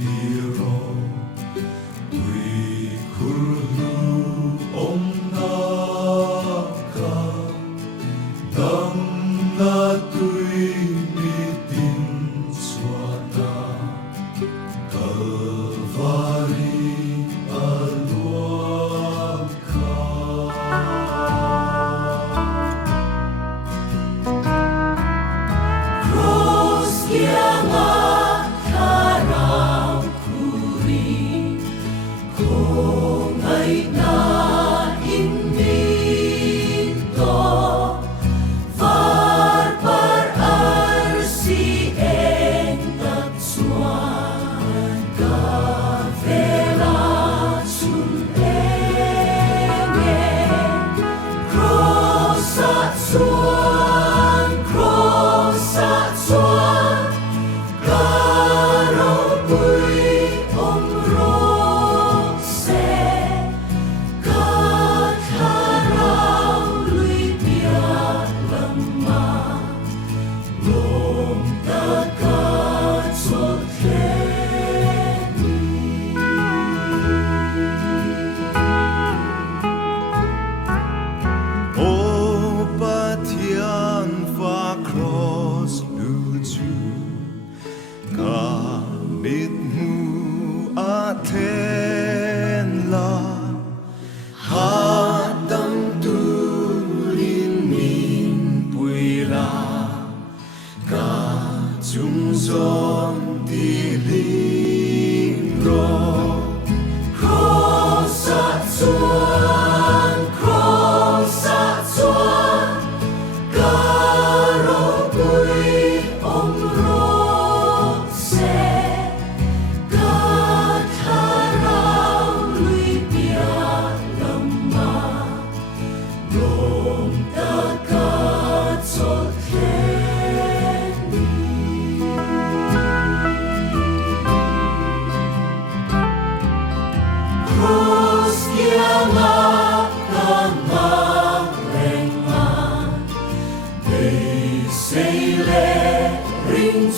hero tuy kurlu om naka dam na tuy mitin swata Kalvari aluaka Cross kiama kung ay naimbito Varpar RCN Tatsuan Kavela Tsunenge Cross at Suan Karabuy Cross lucu kamit mu atenla hadam tulin min puila ka chung zon dilingro Cross at Suan Karabuy omrose Katharaw luy pialama Rom takatsoteni Cross kiama Seile ring